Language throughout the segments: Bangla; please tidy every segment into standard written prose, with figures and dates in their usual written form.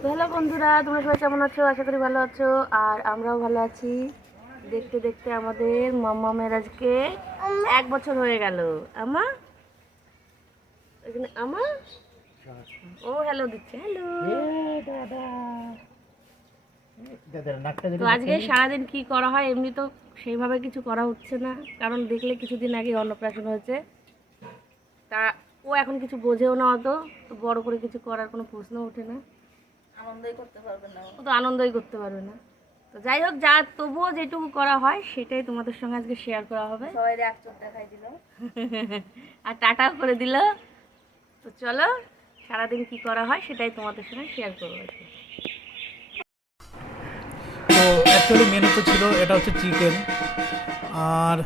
তো হ্যালো বন্ধুরা, তোমরা সবাই কেমন আছো? আশা করি ভালো আছো। আর আমরাও ভালো আছি। দেখতে দেখতে আমাদের মাম্মামের আজকে 1 বছর হয়ে গেল। আমা এখানে আমা ও হ্যালো দিচ্ছে, হ্যালো। তো আজকে সারাদিন কি করা হয়, এমনি তো সেইভাবে কিছু করা হচ্ছে না, কারণ দেখলে কিছুদিন আগে অন্নপ্রাশন হয়েছে। তা ও এখন কিছু বোঝেও না, অত তো বড় করে কিছু করার কোনো প্রশ্ন ওঠে না। আনন্দই করতে পারবে না, ও তো আনন্দই করতে পারবে না। তো যাই হোক, যা তবুও যেটুকু করা হয় সেটাই তোমাদের সঙ্গে আজকে শেয়ার করা হবে। সবাই এক চোখ দেখাই দিল আর টাটাও করে দিল। তো চলো, সারাদিন কি করা হয় সেটাই তোমাদের সঙ্গে শেয়ার করবো আজকে। তো অ্যাকচুয়ালি মেনুতে ছিল এটা হচ্ছে চিকেন, আর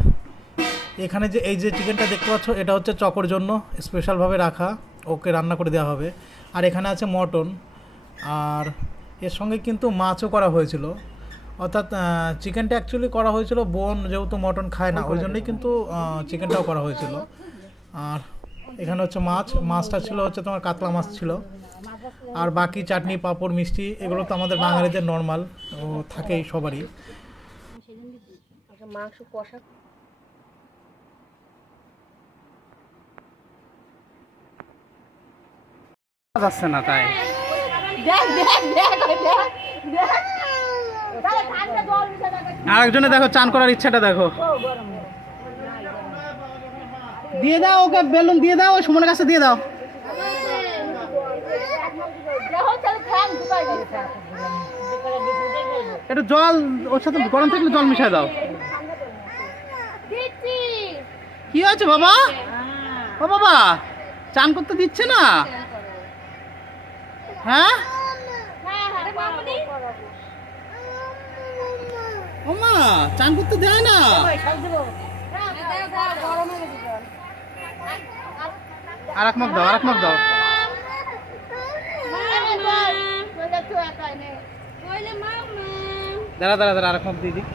এখানে যে এই যে চিকেনটা দেখতে পাচ্ছ এটা হচ্ছে চকোর জন্য স্পেশালভাবে রাখা, ওকে রান্না করে দেওয়া হবে। আর এখানে আছে মটন, আর এর সঙ্গে কিন্তু মাছও করা হয়েছিল। অর্থাৎ চিকেনটা অ্যাকচুয়ালি করা হয়েছিল বোন যেহেতু মটন খায় না, ওই জন্যই কিন্তু চিকেনটাও করা হয়েছিল। আর এখানে হচ্ছে মাছটা ছিল হচ্ছে তোমার কাতলা মাছ ছিল। আর বাকি চাটনি পাঁপড় মিষ্টি এগুলো তো আমাদের বাঙালিদের নর্মাল, ও থাকেই সবারই। মাংস কষা যাচ্ছে না তাই আরেকজনে দেখো চান করার ইচ্ছাটা দেখো। দিয়ে দাও ওকে বেলুন দিয়ে দাও, ওই সুমনের কাছে দিয়ে দাও। একটু জল ওর সাথে গরম থাকলে জল মিশিয়ে দাও। কি হয়েছে বাবা? ও বাবা, চান করতে দিচ্ছে না? হ্যাঁ ও মা, চান করতে দেয় না? আর এক মগ দাও, আর এক মগ দাও। দাঁড়া দাঁড়া দাঁড়া, আর এক মগ দিয়ে দিই।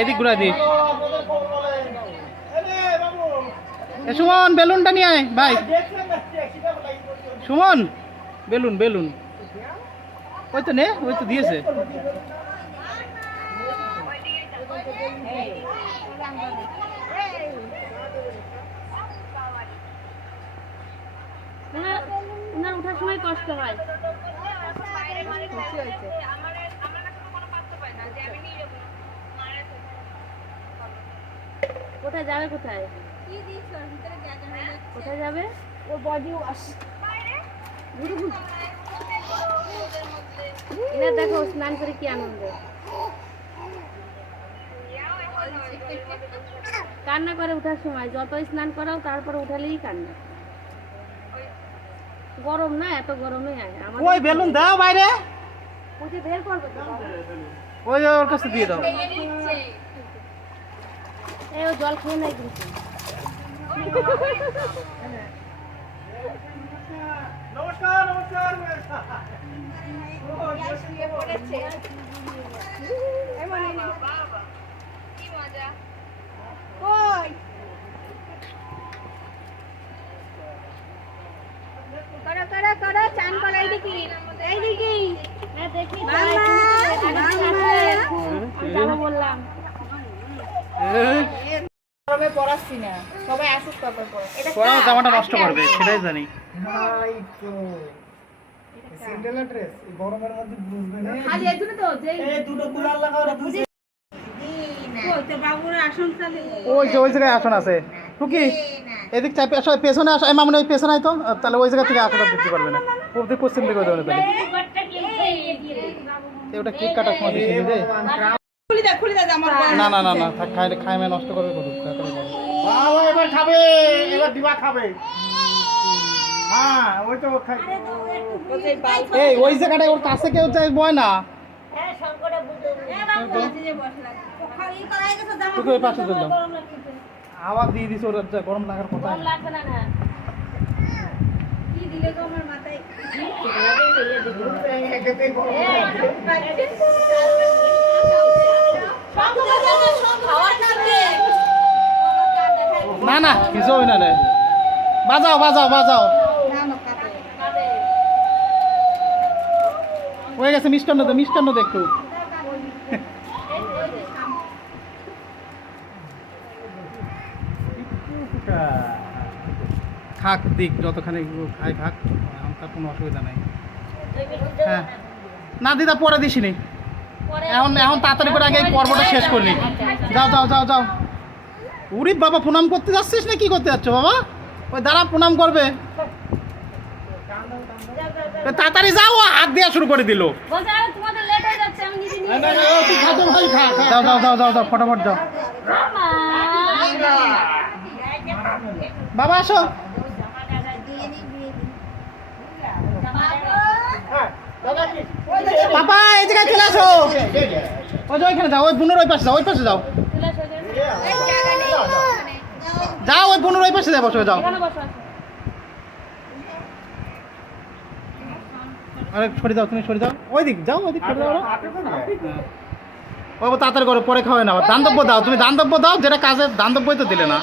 এদিক ঘুরা দি। সুমন বেলুনটা নিয়ে আয় ভাই। সুমন বেলুন বেলুন ওই তো নে, ওই তো দিয়েছে। ওনার ওঠার সময় কষ্ট হয়। কোথায় যাবে? কোথায় কোথায় যাবে? ও বডি ওয়াশ। এরা দেখো স্নান করে কি আনন্দ। কান্না করে ওঠার সময়, যতই স্নান করাও তারপরে উঠালেই কান্না। গরম না, এত গরমে ওই বেলুন দাও বাইরে, ওই যে বের করবে তো, ওই ওর কাছে দিয়ে দাও। এই ও জল খেয়ে নাই কিন্তু। নমস্কার নমস্কার। চান করা এইদিকে, এইদিকে দেখি বললাম। গরমে পড়াচ্ছি না, সবাই আসুক তারপর পড়ো। এটা পরাও জামাটা নষ্ট করবে সেটাই জানি। খালি এর জন্য তো এই দুটো কুলার লাগাও রে, দুই তো বাবুর আসন চালে ওই যে ওই জায়গায় আসন আছে। টুকি এদিক চাপে আসো, পেছনে আসো। মামনি ওই পেছনে আয় তো, তাহলে ওই জায়গা থেকে আসনটা দিতে পারবে না। পূর্ব দিক পশ্চিম দিকে হতে তাহলে ওটা কেক কাটার সময় দিচ্ছি রে। খুলে দে আমার। না না না না থাক, খাইমে নষ্ট করবে করুক। বাবা এবার খাবে, এবার দিবা খাবে। হ্যাঁ ওই তো এই ওই জায়গাটায় ওর কাছে কেউ যায় বয় না। তোকে ওই পাশে দিলাম, আওয়াজ দিয়ে দিস, ওর গরম লাগার কথা। লাগবে না না কি দিলে তো আমার মাথায় না না কিছু হবে না রে। বাজাও বাজাও বাজাও। হয়ে গেছে, মিষ্টান্ন দে, মিষ্টান্ন দে একটু। খাক দিক, যতখানি খাই খাক, এখন তার কোনো অসুবিধা নাই। হ্যাঁ না দিদা, পরে দিসিনি, এখন এখন তাড়াতাড়ি করে আগে এই পর্বটা শেষ করলি। যাও যাও যাও যাও। উরি বাবা, প্রণাম করতে যাচ্ছিস না কি করতে যাচ্ছ বাবা? ওই দাঁড়া, প্রণাম করবে। তাড়াতাড়ি যাও, হাত দেওয়া শুরু করে দিল। যাও যাও যাও যাও যাও, ফটাফট যাও। বাবা আসো। বাবা এই জায়গায় চলে আসো। ওই যে ওইখানে যাও, ওই বুনুর ওই পাশে যাও, ওই পাশে যাও। যাও, ওই বুনুর ওই পাশে যাও, বসে যাও। আরে সরে যাও, তুমি সরে যাও, ওই দিক যাও, ওই দিক সরে যাও। বাবা তাড়াতাড়ি করো, পরে খাওয়াই না। দান্তব্য দাও, তুমি দান্তব্য দাও, যেটা কাজে দান্তব্যই তো দিলে না।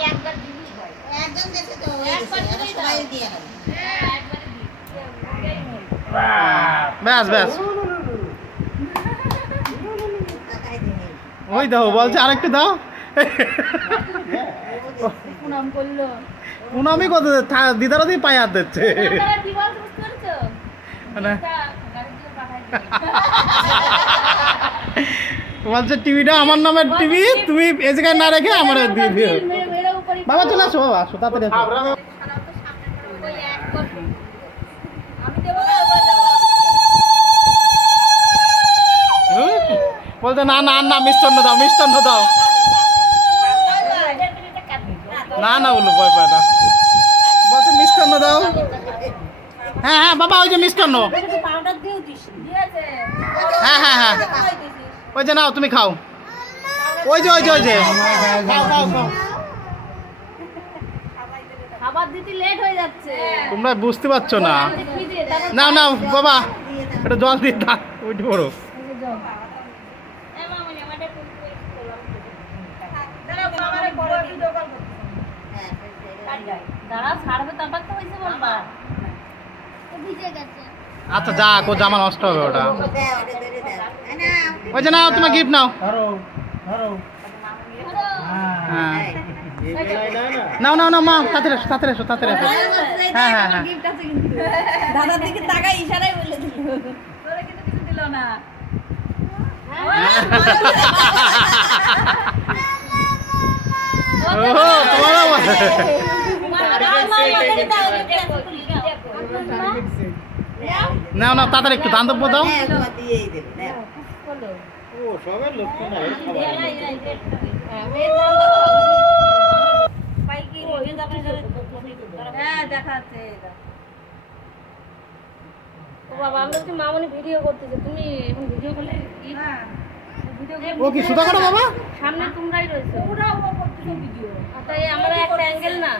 ব্যাস ব্যাস, ওই দাও বলছে, আরেকটু দাও। পুনামি কত দিদারা দিয়ে পায়ে হাত দিচ্ছে। বলছে টিভিটা আমার নামের টিভি, তুমি এ জায়গায় না রেখে আমার দিয়ে দিও। বাবা চলে আসো, বাবা আসো তাড়াতাড়ি আসো। বলতে না না না, মিষ্টান্ন দাও, মিষ্টান্ন দাও। না না বলো, ভয় পায় না, বলছে মিষ্টান্ন দাও। হ্যাঁ হ্যাঁ বাবা, ওই যে মিষ্টান্ন। হ্যাঁ হ্যাঁ হ্যাঁ, ওই যে নাও, তুমি খাও। ওই যে ওই যে ওই যে খাবার দিতে লেট হয়ে যাচ্ছে, তোমরা বুঝতে পারছো না। নাও নাও বাবা, এটা জল দিয়ে দাও, উঠে পড়ো। আচ্ছা যাক, ও জামা নষ্ট হবে ওটা। ওই যে নাও, তোমার গিফট নাও। হ্যাঁ নাও নাও নাও মা, তাড়াতাড়ি এসো, তাড়াতাড়ি এসো, তাড়াতাড়ি এসো। হ্যাঁ হ্যাঁ হ্যাঁ, দাদার দিকে তাকাই ইশারাই বলে দিল, তোরে কিন্তু কিছু দিল না। ওহো তোমারও নাও নাও, তাড়াতাড়ি একটু দান্তব্য দাও। বাবা আমি হচ্ছে মামনি ভিডিও করতেছে, তুমি এখন ভিডিও করলে ও কি সুতা করো বাবা? সামনে তোমরাই রয়েছে, ভিডিও তাই আমরা একটা অ্যাঙ্গেল না।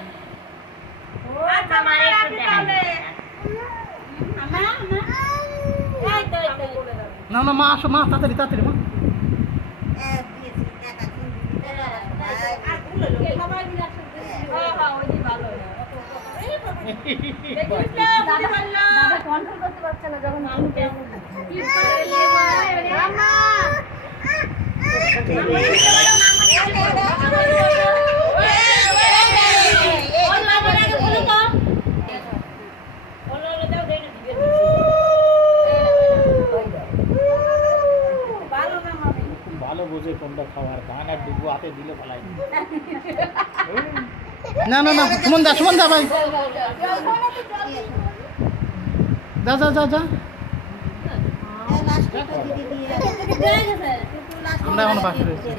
না না মা আসো, মা তাড়াতাড়ি তাড়াতাড়ি মা। কন্ট্রোল করতে পারছে না যখন ভালো বোঝে কোনটা খাওয়ার, গান আর ডুবো হাতে দিলে ভালাই। না না না, সুমন দা, সুমন দা ভাই, যা যা যা যা। আমরা এখন পাশে রয়েছি।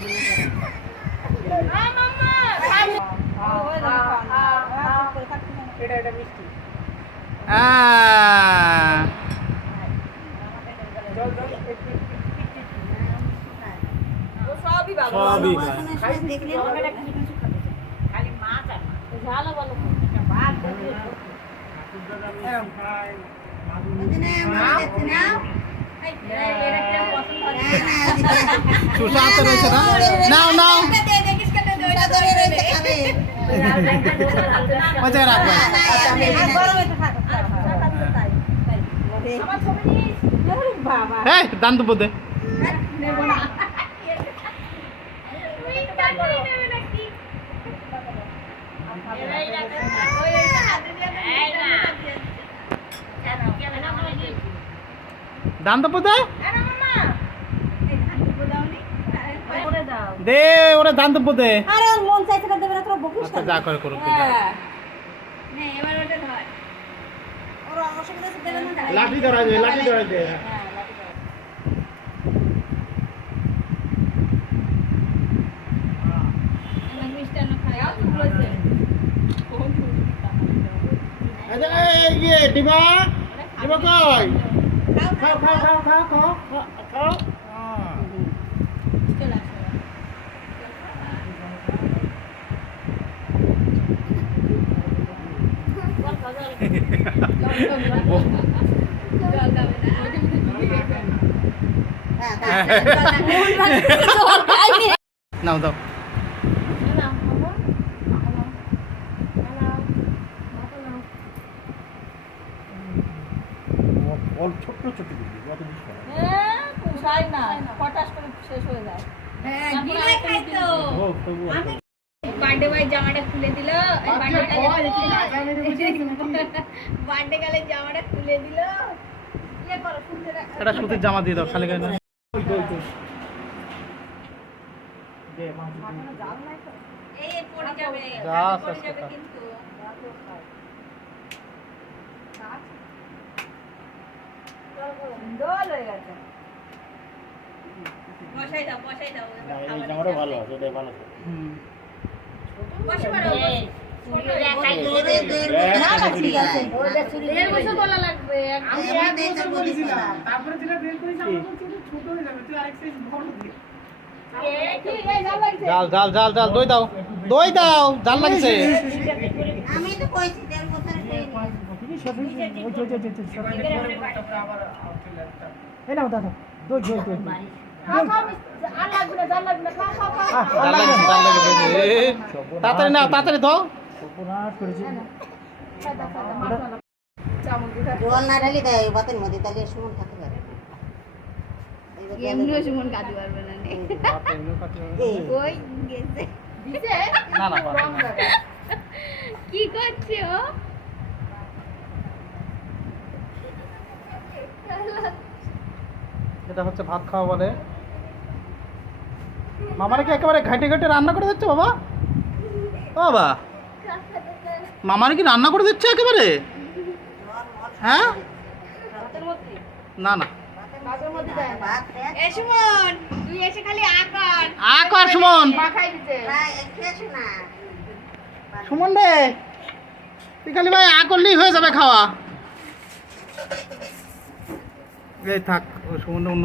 সবই ভালো ভালো সুসা হাতে রয়েছে না, নাও নাও। দেখিস কেন ওই জায়গায় রাখবো। এই দান তো বোধে দান তো বোধে দে ওরা দান তো বোধে আরে ওর মন চাইছে না দেবে না তোরা বকিস আচ্ছা যা করে করুক নে এবার ওটা ধর ওর অসুবিধা আছে দেবে না লাঠি ধরা যায়, লাঠি ধরা যায়। মিষ্টান্ন খাই বলেছে আচ্ছা, এই ইয়ে, ডিমা, ডিমা কই? খাও, খাও, খাও, খাও, খাও, খাও। চলে আসো নাও দাও ওর ছোট্ট ছোট্ট দিদি, অত বেশি খায় না। পুষাই না ফটাস করে শেষ হয়ে যায় হ্যাঁ গিলে খাই তো ও, তবুও। বার্থডে বয় জামাটা খুলে দিল বার্থডে গালে জামাটা খুলে দিল ইয়ে করো খুলতে রাখ এটা সুতির জামা দিয়ে দাও খালি গায়ে না। ওই তো, ওই তো। দে, মাছ দে। এই পড়ে যাবে যা পড়ে শেষ যাবে কথা। কিন্তু দোল হয়ে গেছে বসাই দাও না, এই জামাটা ভালো আছে, এটাই ভালো আছে। হুম। বসে পারো না, না, ঠিক আছে। দেড় বছর বলা লাগবে জাল জাল জাল জাল দই দাও দই দাও জাল লাগছে আমি তো কইছি দেড় বছর এই নাও দাদা, দই, দই, দই। আর লাগবে না জাল লাগবে না খাও খাও খাও জাল লাগছে জাল লাগছে এ, তাড়াতাড়ি নাও তাড়াতাড়ি দাও সর্বনাশ করেছি। জল না ঢালি দেয় বাতের মধ্যে তাহলে সুমন থাকতে পারে এমনিও সুমন কাটি পারবে না ওই গেছে না না পারবো না। কি করছে ও এটা হচ্ছে ভাত খাওয়া বলে মামারা কি একেবারে ঘাটে ঘাটে রান্না করে দিচ্ছে বাবা ও বাবা মামারা কি রান্না করে দিচ্ছে একেবারে হ্যাঁ না না ভাত দেয় এ সুমন তুই এসে খালি আকার আকর সুমন খাই দিতে প্রায় একটু আসে না সুমন রে তুই খালি ভাই আ করলেই হয়ে যাবে খাওয়া এই থাক ও সুমন অন্য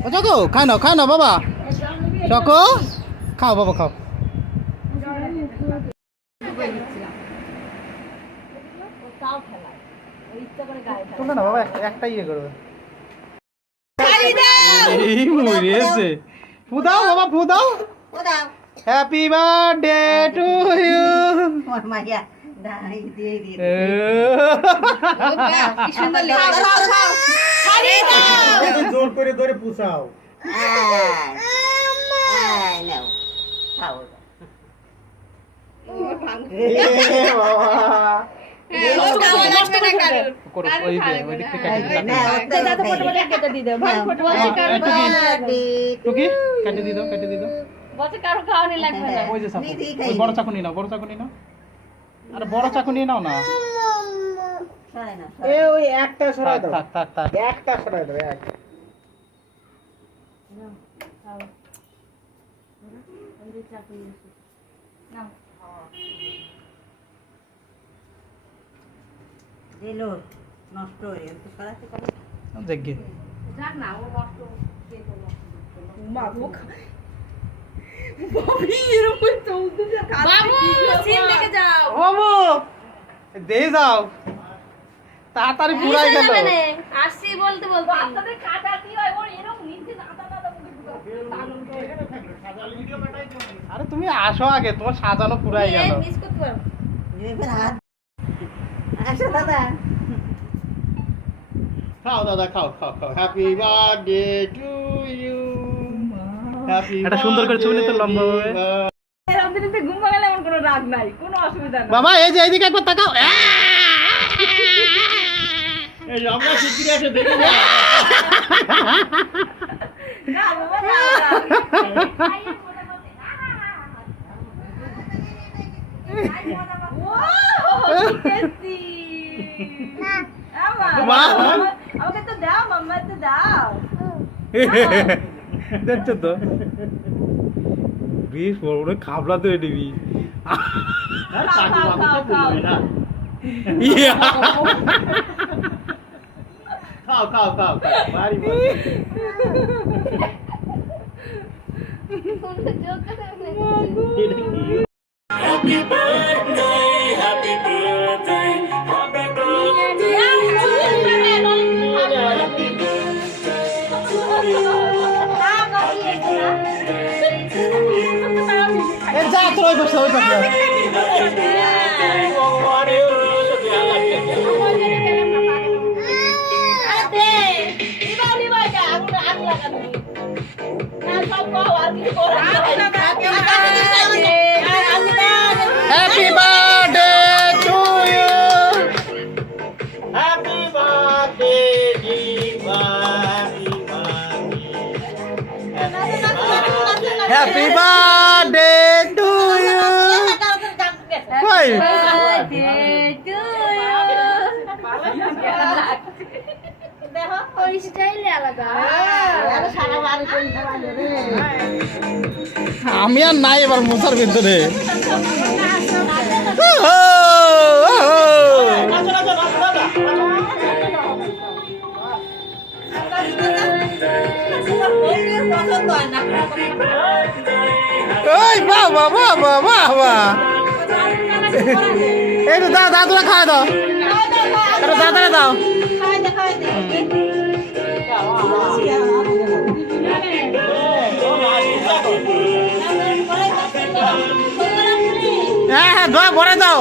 ও চকো খাই নাও বাবা চকো খাও বাবা খাও তোমরা না বাবা একটাই ইয়ে করবে এই মরেছে ফু দাও বাবা ফু দাও ও দাও হ্যাপি বার্থডে টু ইউ আমার মাইয়া দাই দিয়ে দিয়ে কি সুন্দর লেখা জোর করে ধরে পুষাও। নাও খাও এ বাবা। করো ওই দিক থেকে কেটে দিও টুকি কেটে দিও ওই যে চাকু ওই বড় চাকু নিয়ে নাও আরে বড় চাকু নিয়ে নাও না সরে না এ ওই একটা সরাই দাও, থাক একটা সরাই দাও, এক। খাও আমি চা করে দিচ্ছি নাও দিলো নষ্ট হয়ে গেল তো করাতে পারে দেখি যাক না ও নষ্ট কে করলো বাবু সিম দেখে যাও বাবু দিয়ে যাও তাড়াতাড়ি পুরাই গেল আসছি বলতে বলতে আপনাদের খাতা কি হয় ওর এরকম নিচে দাদা আরে তুমি আসো আগে, তোমার সাজানো পুরাই গেল। মিস করতে পারো এবার হাত আসো দাদা খাও দাদা, খাও খাও খাও। Happy birthday to you. Happy একটা সুন্দর করে ছবি নিতে লম্বা ভাবে। এরকম দিনে ঘুম ভাঙালে আমার কোনো রাগ নাই, কোনো অসুবিধা নাই। বাবা এই যে এইদিকে একবার তাকাও। এই আমরা শিগগিরই এসে দেখি না। না বাবা না আমাকে তো দাও, মাম্মা তো দাও। দেখছো তো বেশ বড় বড় খাবলা তো নিবি খাও খাও খাও খাও বাড়ি বাড়ি। যা তোর ওই পাশে ওই পাশে। Happy birthday to you. Happy birthday Dima. Happy birthday to you. কই আমি আর নাই এবার মোছার ভিতরে। ওই বাবা বাবা বাবা, এই তো দাও দাদুরা খাওয়া দাও, দাদারা দাও। হ্যাঁ হ্যাঁ দাও, ভরে দাও।